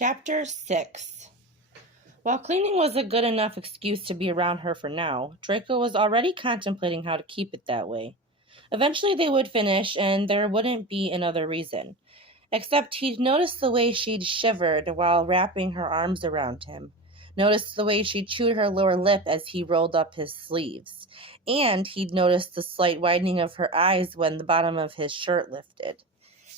Chapter 6. While cleaning was a good enough excuse to be around her for now, Draco was already contemplating how to keep it that way. Eventually they would finish, and there wouldn't be another reason. Except he'd noticed the way she'd shivered while wrapping her arms around him, noticed the way she chewed her lower lip as he rolled up his sleeves, and he'd noticed the slight widening of her eyes when the bottom of his shirt lifted.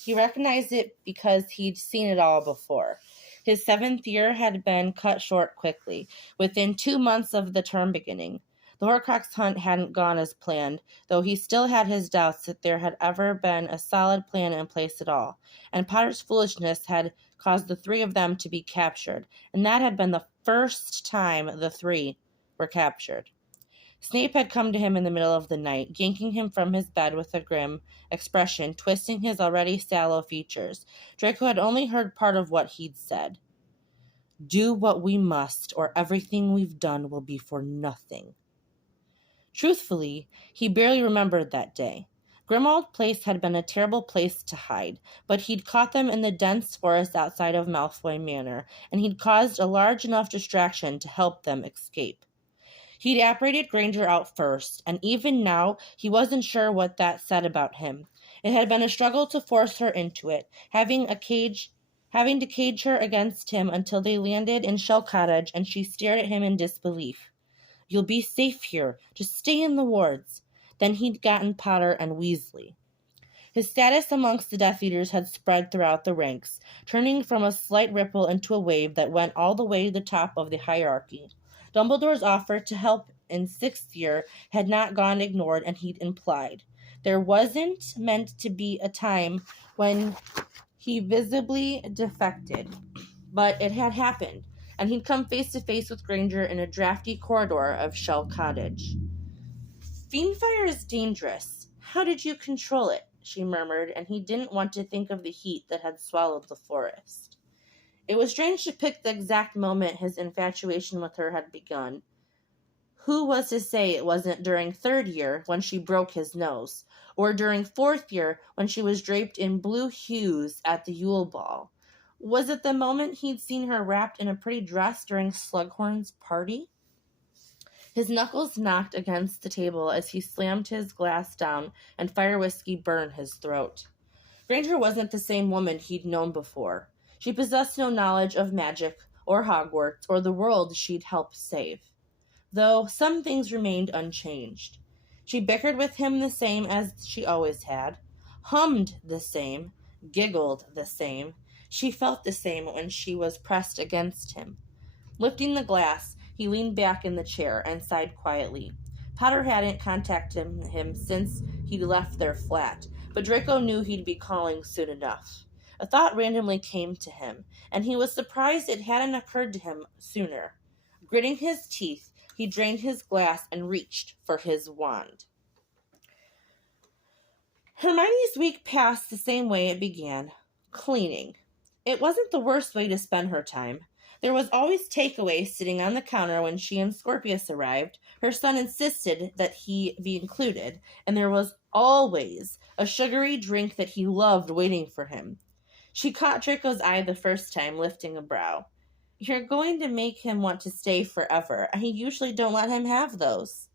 He recognized it because he'd seen it all before. His 7th year had been cut short quickly, within 2 months of the term beginning. The Horcrux hunt hadn't gone as planned, though he still had his doubts that there had ever been a solid plan in place at all, and Potter's foolishness had caused the 3 of them to be captured, and that had been the first time the 3 were captured. Snape had come to him in the middle of the night, yanking him from his bed with a grim expression, twisting his already sallow features. Draco had only heard part of what he'd said. "Do what we must, or everything we've done will be for nothing." Truthfully, he barely remembered that day. Grimmauld Place had been a terrible place to hide, but he'd caught them in the dense forest outside of Malfoy Manor, and he'd caused a large enough distraction to help them escape. He'd apparated Granger out first, and even now he wasn't sure what that said about him. It had been a struggle to force her into it, having to cage her against him until they landed in Shell Cottage, and she stared at him in disbelief. "You'll be safe here. Just stay in the wards." Then he'd gotten Potter and Weasley. His status amongst the Death Eaters had spread throughout the ranks, turning from a slight ripple into a wave that went all the way to the top of the hierarchy. Dumbledore's offer to help in 6th year had not gone ignored, and he'd implied there wasn't meant to be a time when he visibly defected. But it had happened, and he'd come face to face with Granger in a drafty corridor of Shell Cottage. "Fiendfire is dangerous. How did you control it?" she murmured, and he didn't want to think of the heat that had swallowed the forest. It was strange to pick the exact moment his infatuation with her had begun. Who was to say it wasn't during 3rd year when she broke his nose, or during 4th year when she was draped in blue hues at the Yule Ball? Was it the moment he'd seen her wrapped in a pretty dress during Slughorn's party? His knuckles knocked against the table as he slammed his glass down, and fire whiskey burned his throat. Granger wasn't the same woman he'd known before. She possessed no knowledge of magic, or Hogwarts, or the world she'd helped save. Though some things remained unchanged. She bickered with him the same as she always had, hummed the same, giggled the same. She felt the same when she was pressed against him. Lifting the glass, he leaned back in the chair and sighed quietly. Potter hadn't contacted him since he'd left their flat, but Draco knew he'd be calling soon enough. A thought randomly came to him, and he was surprised it hadn't occurred to him sooner. Gritting his teeth, he drained his glass and reached for his wand. Hermione's week passed the same way it began, cleaning. It wasn't the worst way to spend her time. There was always takeaway sitting on the counter when she and Scorpius arrived. Her son insisted that he be included, and there was always a sugary drink that he loved waiting for him. She caught Draco's eye the first time, lifting a brow. "You're going to make him want to stay forever. I usually don't let him have those."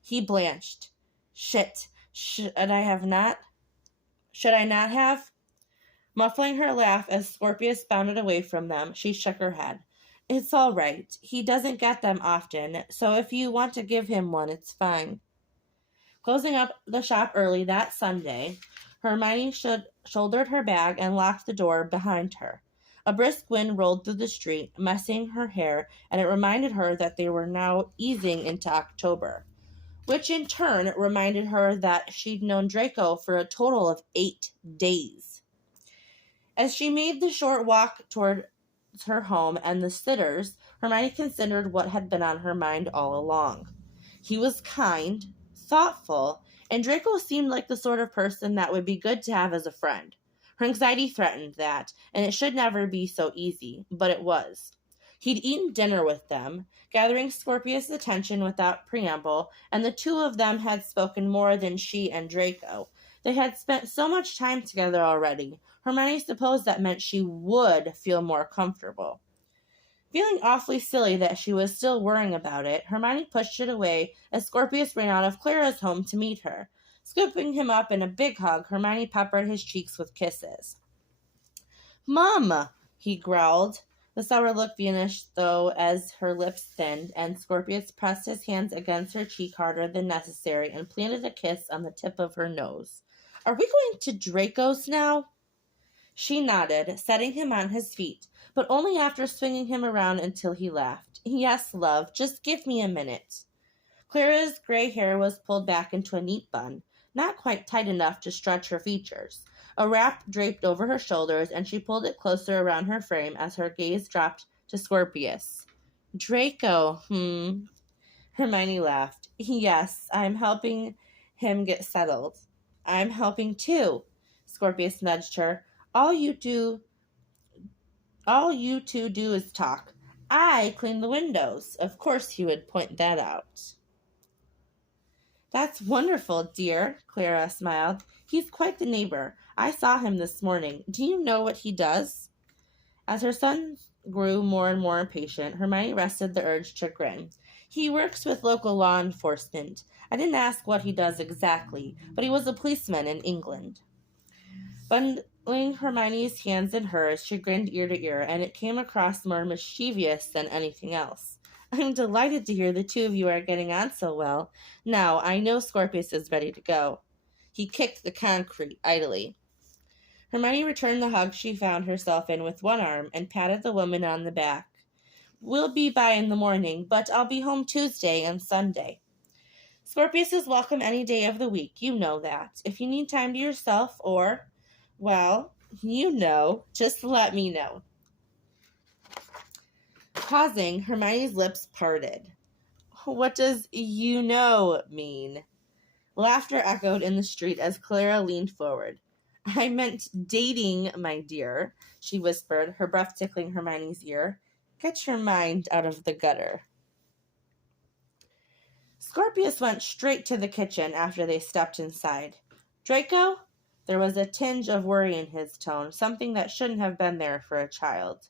He blanched. "Shit. Should I not have?" Muffling her laugh as Scorpius bounded away from them, she shook her head. "It's all right. He doesn't get them often, so if you want to give him one, it's fine." Closing up the shop early that Sunday, Hermione shouldered her bag and locked the door behind her. A brisk wind rolled through the street, messing her hair, and it reminded her that they were now easing into October, which in turn reminded her that she'd known Draco for a total of 8 days. As she made the short walk towards her home and the sitters, Hermione considered what had been on her mind all along. He was kind, thoughtful, and Draco seemed like the sort of person that would be good to have as a friend. Her anxiety threatened that, and it should never be so easy, but it was. He'd eaten dinner with them, gathering Scorpius' attention without preamble, and the 2 of them had spoken more than she and Draco. They had spent so much time together already. Hermione supposed that meant she would feel more comfortable. Feeling awfully silly that she was still worrying about it, Hermione pushed it away as Scorpius ran out of Clara's home to meet her. Scooping him up in a big hug, Hermione peppered his cheeks with kisses. "Mom!" he growled. The sour look vanished, though, as her lips thinned, and Scorpius pressed his hands against her cheek harder than necessary and planted a kiss on the tip of her nose. "Are we going to Draco's now?" She nodded, setting him on his feet, but only after swinging him around until he laughed. "Yes, love, just give me a minute." Clara's gray hair was pulled back into a neat bun, not quite tight enough to stretch her features. A wrap draped over her shoulders, and she pulled it closer around her frame as her gaze dropped to Scorpius. "Draco, Hermione laughed. "Yes, I'm helping him get settled." "I'm helping too." Scorpius nudged her. All you two do is talk. I clean the windows." Of course he would point that out. "That's wonderful, dear," Clara smiled. "He's quite the neighbor. I saw him this morning. Do you know what he does?" As her son grew more and more impatient, Hermione rested the urge to grin. "He works with local law enforcement. I didn't ask what he does exactly, but he was a policeman in England." Bundling Hermione's hands in hers, she grinned ear to ear, and it came across more mischievous than anything else. "I'm delighted to hear the two of you are getting on so well. Now, I know Scorpius is ready to go." He kicked the concrete idly. Hermione returned the hug she found herself in with one arm and patted the woman on the back. "We'll be by in the morning, but I'll be home Tuesday and Sunday." "Scorpius is welcome any day of the week, you know that. If you need time to yourself or, well, just let me know." Pausing, Hermione's lips parted. "What does you know mean?" Laughter echoed in the street as Clara leaned forward. "I meant dating, my dear," she whispered, her breath tickling Hermione's ear. "Get your mind out of the gutter." Scorpius went straight to the kitchen after they stepped inside. "Draco?" There was a tinge of worry in his tone, something that shouldn't have been there for a child.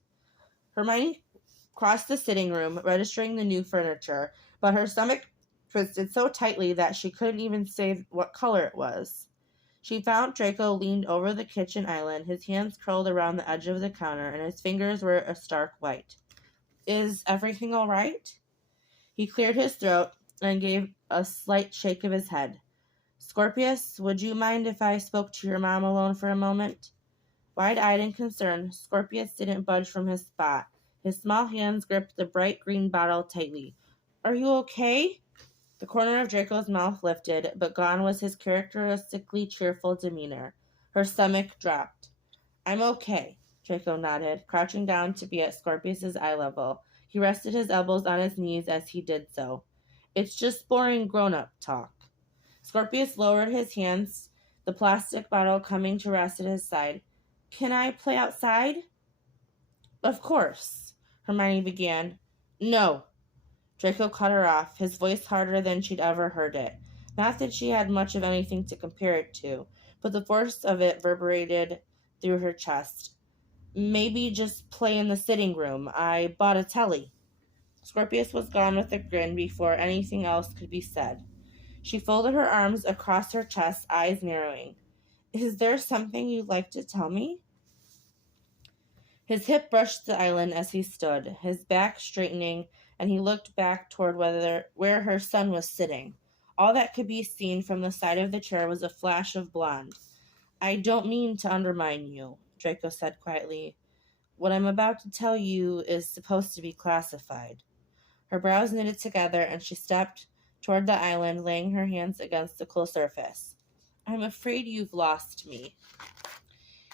Hermione crossed the sitting room, registering the new furniture, but her stomach twisted so tightly that she couldn't even say what color it was. She found Draco leaned over the kitchen island, his hands curled around the edge of the counter, and his fingers were a stark white. "Is everything all right?" He cleared his throat and gave a slight shake of his head. "Scorpius, would you mind if I spoke to your mom alone for a moment?" Wide-eyed and concerned, Scorpius didn't budge from his spot. His small hands gripped the bright green bottle tightly. "Are you okay?" The corner of Draco's mouth lifted, but gone was his characteristically cheerful demeanor. Her stomach dropped. "I'm okay," Draco nodded, crouching down to be at Scorpius's eye level. He rested his elbows on his knees as he did so. "It's just boring grown-up talk." Scorpius lowered his hands, the plastic bottle coming to rest at his side. "Can I play outside?" "Of course," Hermione began. "No." Draco cut her off, his voice harder than she'd ever heard it. Not that she had much of anything to compare it to, but the force of it reverberated through her chest. "Maybe just play in the sitting room. I bought a telly." Scorpius was gone with a grin before anything else could be said. She folded her arms across her chest, eyes narrowing. "Is there something you'd like to tell me?" His hip brushed the island as he stood, his back straightening, and he looked back toward where her son was sitting. All that could be seen from the side of the chair was a flash of blonde. "I don't mean to undermine you," Draco said quietly. "What I'm about to tell you is supposed to be classified." Her brows knitted together, and she stepped toward the island, laying her hands against the cool surface. "I'm afraid you've lost me."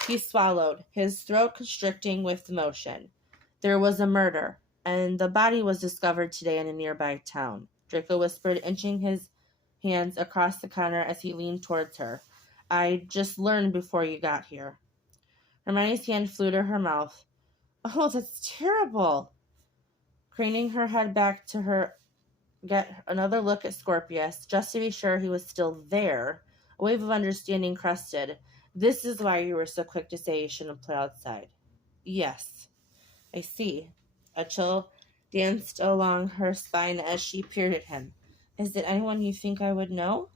He swallowed, his throat constricting with emotion. "There was a murder, and the body was discovered today in a nearby town," Draco whispered, inching his hands across the counter as he leaned towards her. "I just learned before you got here." Hermione's hand flew to her mouth. "Oh, that's terrible." Craning her head back to get another look at Scorpius, just to be sure he was still there, a wave of understanding crested This is why you were so quick to say you shouldn't play outside. Yes, I see. A chill danced along her spine as she peered at him. Is it anyone you think I would know?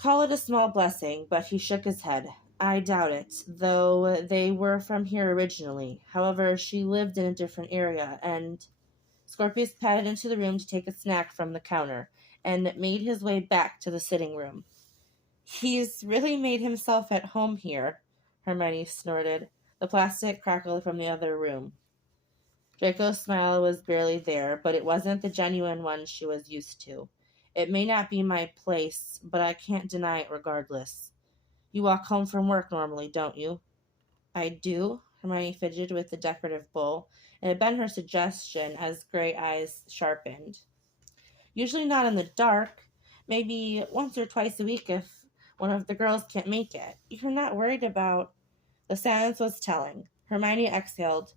Call it a small blessing, but he shook his head. I doubt it, though they were from here originally. However, she lived in a different area, and Scorpius padded into the room to take a snack from the counter and made his way back to the sitting room. He's really made himself at home here, Hermione snorted. The plastic crackled from the other room. Draco's smile was barely there, but it wasn't the genuine one she was used to. It may not be my place, but I can't deny it regardless. You walk home from work normally, don't you? I do, Hermione fidgeted with the decorative bowl. It had been her suggestion as gray eyes sharpened. Usually not in the dark. Maybe once or twice a week if one of the girls can't make it. You're not worried about... The silence was telling. Hermione exhaled.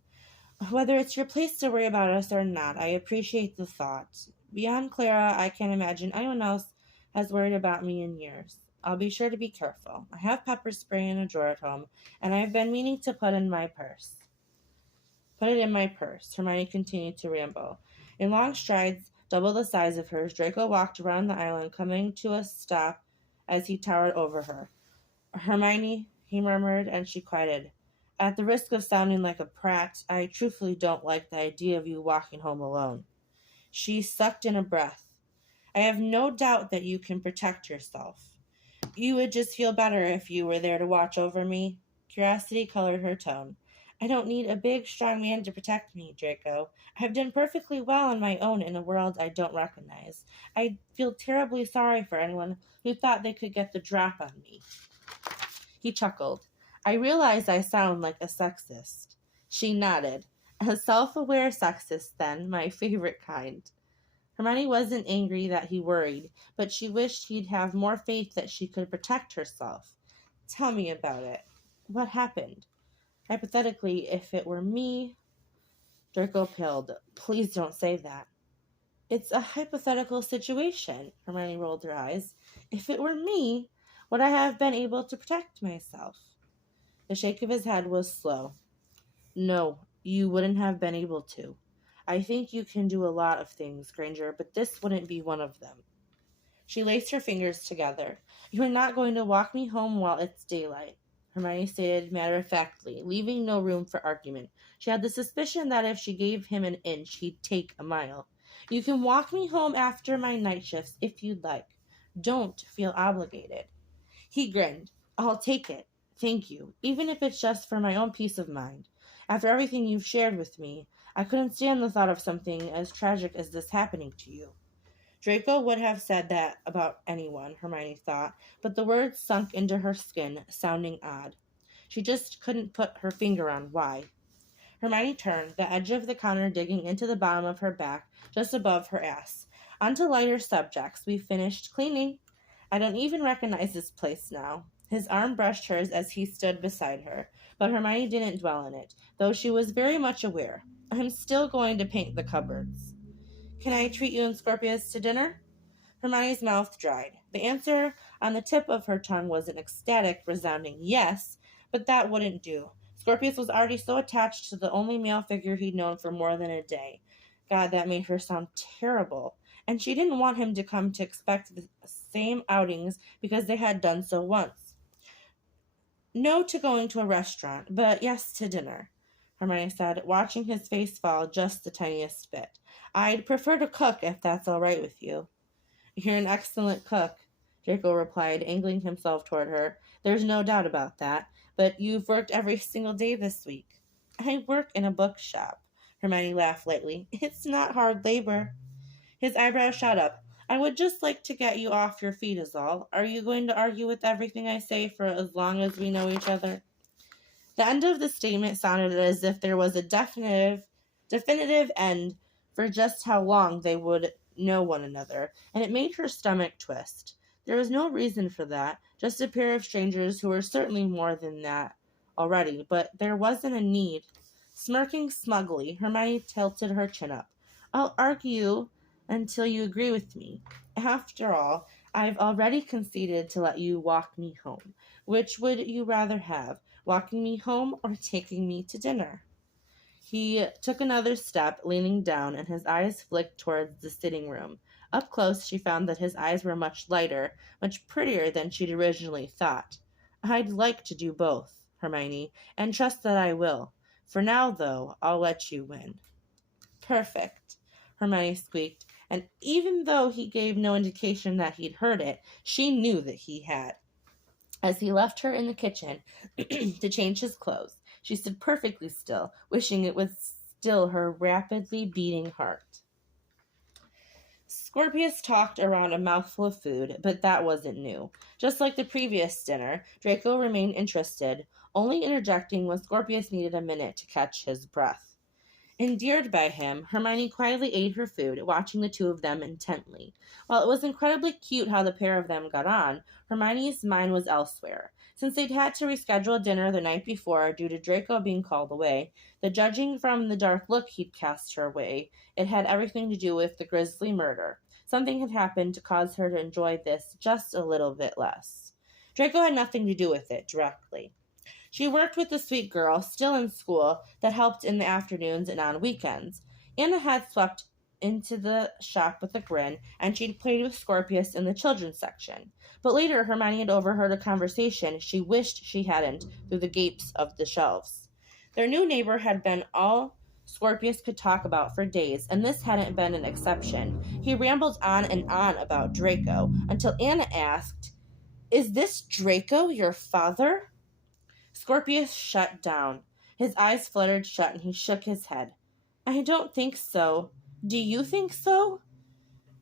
Whether it's your place to worry about us or not, I appreciate the thought. Beyond Clara, I can't imagine anyone else has worried about me in years. I'll be sure to be careful. I have pepper spray in a drawer at home, and I've been meaning to put it in my purse. Hermione continued to ramble. In long strides, double the size of hers, Draco walked around the island, coming to a stop as he towered over her. Hermione, he murmured, and she quieted. At the risk of sounding like a prat, I truthfully don't like the idea of you walking home alone. She sucked in a breath. I have no doubt that you can protect yourself. You would just feel better if you were there to watch over me. Curiosity colored her tone. I don't need a big, strong man to protect me, Draco. I've done perfectly well on my own in a world I don't recognize. I feel terribly sorry for anyone who thought they could get the drop on me. He chuckled. I realize I sound like a sexist. She nodded. A self-aware sexist, then, my favorite kind. Hermione wasn't angry that he worried, but she wished he'd have more faith that she could protect herself. Tell me about it. What happened? Hypothetically, if it were me... Draco paled. Please don't say that. It's a hypothetical situation, Hermione rolled her eyes. If it were me, would I have been able to protect myself? The shake of his head was slow. No, you wouldn't have been able to. I think you can do a lot of things, Granger, but this wouldn't be one of them. She laced her fingers together. You are not going to walk me home while it's daylight, Hermione stated matter-of-factly, leaving no room for argument. She had the suspicion that if she gave him an inch, he'd take a mile. You can walk me home after my night shifts if you'd like. Don't feel obligated. He grinned. I'll take it. Thank you, even if it's just for my own peace of mind. After everything you've shared with me, I couldn't stand the thought of something as tragic as this happening to you. Draco would have said that about anyone, Hermione thought, but the words sunk into her skin, sounding odd. She just couldn't put her finger on why. Hermione turned, the edge of the counter digging into the bottom of her back, just above her ass. On to lighter subjects. We finished cleaning. I don't even recognize this place now. His arm brushed hers as he stood beside her, but Hermione didn't dwell in it, though she was very much aware. I'm still going to paint the cupboards. Can I treat you and Scorpius to dinner? Hermione's mouth dried. The answer on the tip of her tongue was an ecstatic, resounding yes, but that wouldn't do. Scorpius was already so attached to the only male figure he'd known for more than a day. God, that made her sound terrible. And she didn't want him to come to expect the same outings because they had done so once. No to going to a restaurant, but yes to dinner, Hermione said, watching his face fall just the tiniest bit. I'd prefer to cook if that's all right with you. You're an excellent cook, Draco replied, angling himself toward her. There's no doubt about that, but you've worked every single day this week. I work in a bookshop, Hermione laughed lightly. It's not hard labor. His eyebrows shot up. I would just like to get you off your feet is all. Are you going to argue with everything I say for as long as we know each other? The end of the statement sounded as if there was a definitive end for just how long they would know one another, and it made her stomach twist. There was no reason for that, just a pair of strangers who were certainly more than that already, but there wasn't a need. Smirking smugly, Hermione tilted her chin up. I'll argue until you agree with me. After all, I've already conceded to let you walk me home. Which would you rather have, walking me home or taking me to dinner? He took another step, leaning down, and his eyes flicked towards the sitting room. Up close, she found that his eyes were much lighter, much prettier than she'd originally thought. I'd like to do both, Hermione, and trust that I will. For now, though, I'll let you win. Perfect, Hermione squeaked, and even though he gave no indication that he'd heard it, she knew that he had. As he left her in the kitchen to change his clothes, she stood perfectly still, wishing it was still her rapidly beating heart. Scorpius talked around a mouthful of food, but that wasn't new. Just like the previous dinner, Draco remained interested, only interjecting when Scorpius needed a minute to catch his breath. Endeared by him, Hermione quietly ate her food, watching the two of them intently. While it was incredibly cute how the pair of them got on, Hermione's mind was elsewhere. Since they'd had to reschedule dinner the night before due to Draco being called away, judging from the dark look he'd cast her way, it had everything to do with the grisly murder. Something had happened to cause her to enjoy this just a little bit less. Draco had nothing to do with it directly. She worked with the sweet girl, still in school, that helped in the afternoons and on weekends. Anna had swept into the shop with a grin, and she'd played with Scorpius in the children's section. But later, Hermione had overheard a conversation she wished she hadn't through the gapes of the shelves. Their new neighbor had been all Scorpius could talk about for days, and this hadn't been an exception. He rambled on and on about Draco, until Anna asked, "Is this Draco your father?" Scorpius shut down. His eyes fluttered shut and he shook his head. "I don't think so. Do you think so?"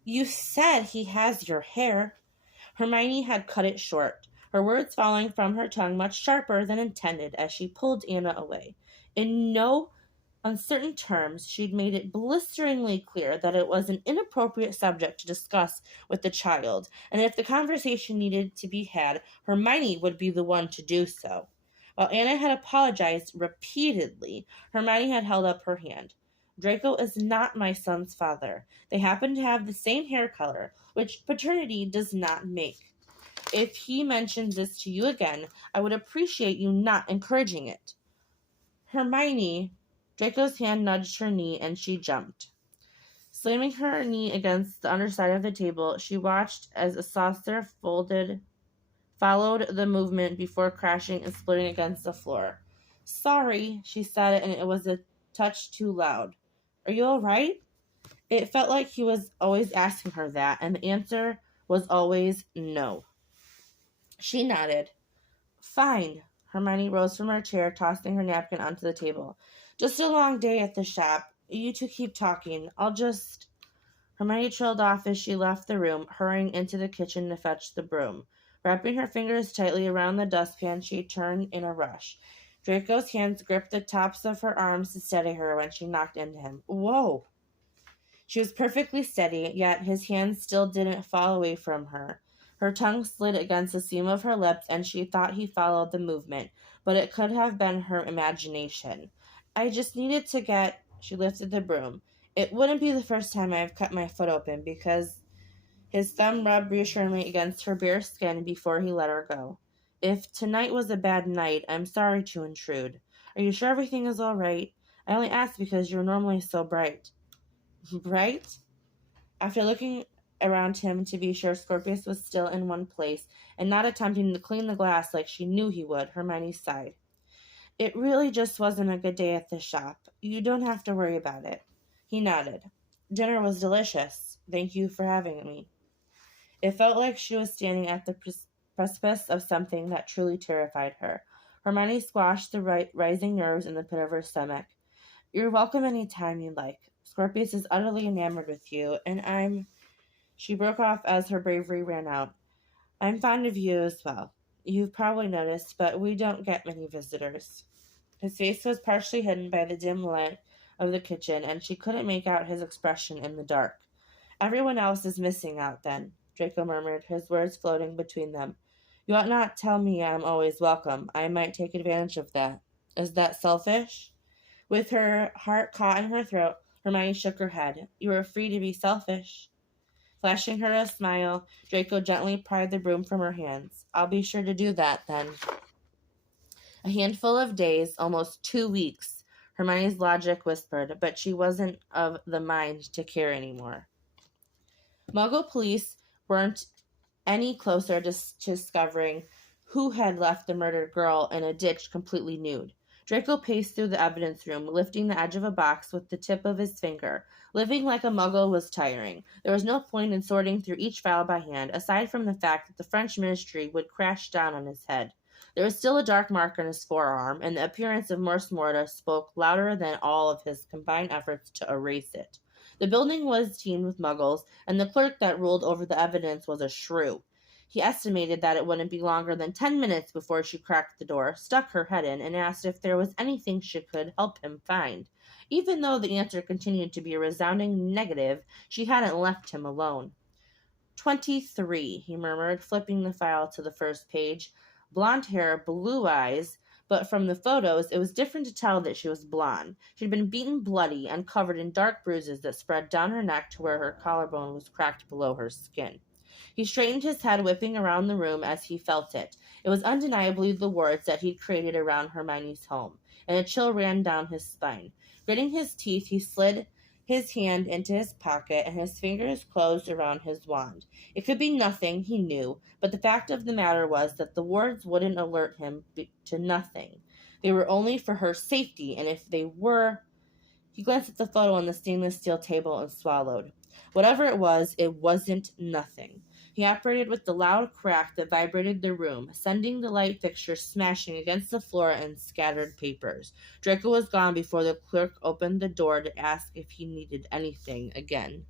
"You said he has your hair." Hermione had cut it short, her words falling from her tongue much sharper than intended as she pulled Anna away. In no uncertain terms, she'd made it blisteringly clear that it was an inappropriate subject to discuss with the child, and if the conversation needed to be had, Hermione would be the one to do so. While Anna had apologized repeatedly, Hermione had held up her hand. "Draco is not my son's father. They happen to have the same hair color, which paternity does not make. If he mentions this to you again, I would appreciate you not encouraging it." "Hermione," Draco's hand nudged her knee and she jumped. Slamming her knee against the underside of the table, she watched as a saucer followed the movement before crashing and splitting against the floor. "Sorry," she said, and it was a touch too loud. "Are you all right?" It felt like he was always asking her that, and the answer was always no. She nodded. "Fine." Hermione rose from her chair, tossing her napkin onto the table. "Just a long day at the shop. You two keep talking. I'll just..." Hermione trailed off as she left the room, hurrying into the kitchen to fetch the broom. Wrapping her fingers tightly around the dustpan, she turned in a rush. Draco's hands gripped the tops of her arms to steady her when she knocked into him. Whoa! She was perfectly steady, yet his hands still didn't fall away from her. Her tongue slid against the seam of her lips, and she thought he followed the movement, but it could have been her imagination. "I just needed to get..." She lifted the broom. "It wouldn't be the first time I've cut my foot open," because his thumb rubbed reassuringly against her bare skin before he let her go. "If tonight was a bad night, I'm sorry to intrude. Are you sure everything is all right? I only asked because you're normally so bright." "Bright?" After looking around him to be sure Scorpius was still in one place and not attempting to clean the glass like she knew he would, Hermione sighed. "It really just wasn't a good day at the shop. You don't have to worry about it." He nodded. "Dinner was delicious. Thank you for having me." It felt like she was standing at the precipice of something that truly terrified her. Hermione squashed the rising nerves in the pit of her stomach. "You're welcome any time you like. Scorpius is utterly enamored with you, and She broke off as her bravery ran out. "I'm fond of you as well. You've probably noticed, but we don't get many visitors." His face was partially hidden by the dim light of the kitchen, and she couldn't make out his expression in the dark. "Everyone else is missing out, then," Draco murmured, his words floating between them. "You ought not tell me I'm always welcome. I might take advantage of that. Is that selfish?" With her heart caught in her throat, Hermione shook her head. "You are free to be selfish." Flashing her a smile, Draco gently pried the broom from her hands. I'll be sure to do that, then. A handful of days, almost 2 weeks, Hermione's logic whispered, but she wasn't of the mind to care anymore. Muggle police weren't any closer to discovering who had left the murdered girl in a ditch completely nude. Draco paced through the evidence room, lifting the edge of a box with the tip of his finger. Living like a Muggle was tiring. There was no point in sorting through each file by hand, aside from the fact that the French ministry would crash down on his head. There was still a dark mark on his forearm, and the appearance of Mors Morta spoke louder than all of his combined efforts to erase it. The building was teemed with Muggles, and the clerk that ruled over the evidence was a shrew. He estimated that it wouldn't be longer than 10 minutes before she cracked the door, stuck her head in, and asked if there was anything she could help him find. Even though the answer continued to be a resounding negative, she hadn't left him alone. 23, he murmured, flipping the file to the first page. Blonde hair, blue eyes, but from the photos it was different to tell that she was blonde. She'd been beaten bloody and covered in dark bruises that spread down her neck to where her collarbone was cracked below her skin. He straightened his head, whipping around the room as he felt it. It was undeniably the wards that he'd created around Hermione's home, and a chill ran down his spine. Gritting his teeth, he slid his hand into his pocket, and his fingers closed around his wand. It could be nothing, he knew, but the fact of the matter was that the wards wouldn't alert him to nothing. They were only for her safety, and if they were... He glanced at the photo on the stainless steel table and swallowed. Whatever it wasn't nothing. He operated with the loud crack that vibrated the room, sending the light fixture smashing against the floor and scattered papers. Draco was gone before the clerk opened the door to ask if he needed anything again.